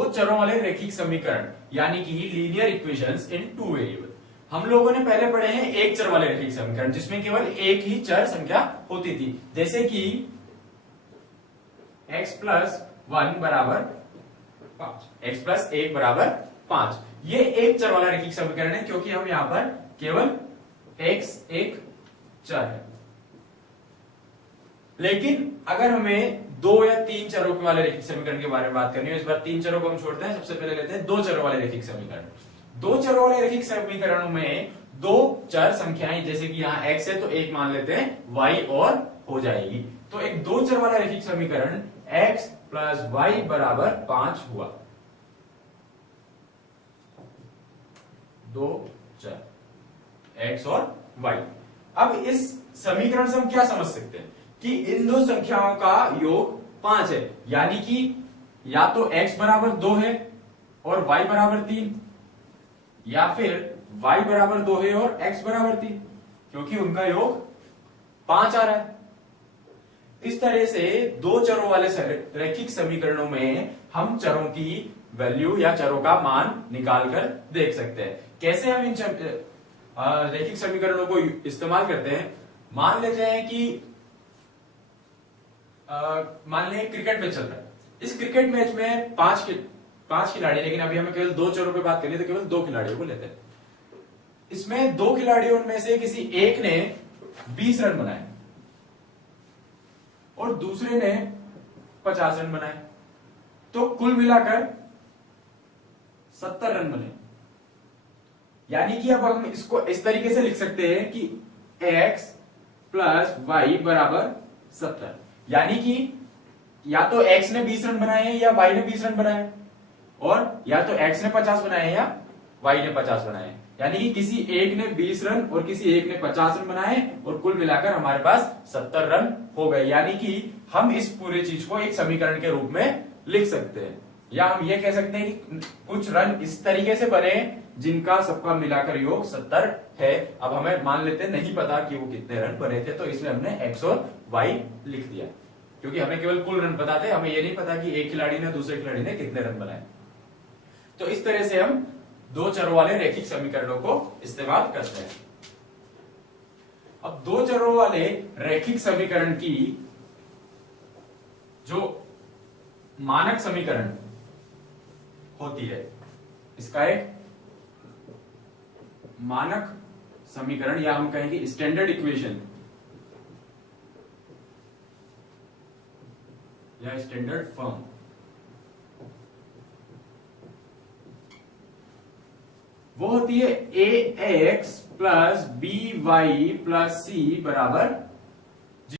दो चरों वाले रैखिक समीकरण यानी कि लीनियर इक्वेशंस इन टू वेरिएबल। हम लोगों ने पहले पढ़े हैं एक चर वाले रैखिक समीकरण जिसमें केवल एक ही चर संख्या होती थी, जैसे कि x+1 बराबर 5, x+1 बराबर 5। ये एक चर वाला रैखिक समीकरण है क्योंकि हम यहां पर केवल x एक चर है। लेकिन अगर हमें दो या तीन चरों के वाले रैखिक समीकरण के बारे में बात करनी है, इस बार तीन चरों को हम छोड़ते हैं, सबसे पहले लेते हैं दो चरों वाले रैखिक समीकरण। दो चरों वाले रैखिक समीकरणों में दो चर संख्याएं, जैसे कि यहाँ x है तो एक मान लेते हैं y और हो जाएगी। तो एक दो चर वाला रैखिक समीकरण x प्लस y बराबर 5 हुआ। दो चर x और y। अब इस समीकरण से हम क्या समझ सकते हैं कि इन दो संख्याओं का योग 5 है, यानी कि या तो x बराबर 2 है और y बराबर 3, या फिर y बराबर 2 है और x बराबर 3, क्योंकि उनका योग 5 आ रहा है। इस तरह से दो चरों वाले रैखिक समीकरणों में हम चरों की वैल्यू या चरों का मान निकाल कर देख सकते हैं। कैसे हम इन रैखिक समीकरणों को इस्तेमाल करते हैं, मान लेते हैं कि मान लें क्रिकेट मैच चल रहा है। इस क्रिकेट मैच में पांच खिलाड़ी, लेकिन अभी हमें केवल दो चरों पे बात करनी है तो केवल दो खिलाड़ियों को लेते हैं। इसमें दो खिलाड़ियों में से किसी एक ने 20 रन बनाए और दूसरे ने 50 रन बनाए, तो कुल मिलाकर 70 रन बने। यानी कि अब हम इसको इस तरीके से लिख सकते हैं कि x प्लस वाई बराबर 70, यानी कि या तो x ने 20 रन बनाए हैं या y ने 20 रन बनाए हैं, और या तो x ने 50 बनाए हैं या y ने 50 बनाए हैं। यानी कि किसी एक ने 20 रन और किसी एक ने 50 रन बनाए और कुल मिलाकर हमारे पास 70 रन हो गए। यानी कि हम इस पूरे चीज को एक समीकरण के रूप में लिख सकते हैं, या हम ये कह सकते हैं कि कुछ रन इस तरीके से बने जिनका सबका मिलाकर योग 70 है। अब हमें मान लेते हैं नहीं पता कि वो कितने रन बने थे, तो इसलिए हमने x और y लिख दिया, क्योंकि हमें केवल कुल रन पता थे, हमें ये नहीं पता कि एक खिलाड़ी ने दूसरे खिलाड़ी ने कितने रन बनाए। तो इस तरह से हम दो चरों वाले रैखिक समीकरणों को इस्तेमाल करते हैं। अब दो चरों वाले रैखिक समीकरण की जो मानक समीकरण होती है, इसका एक मानक समीकरण या हम कहेंगे स्टैंडर्ड इक्वेशन या स्टैंडर्ड फॉर्म, वो होती है ax plus by plus c बराबर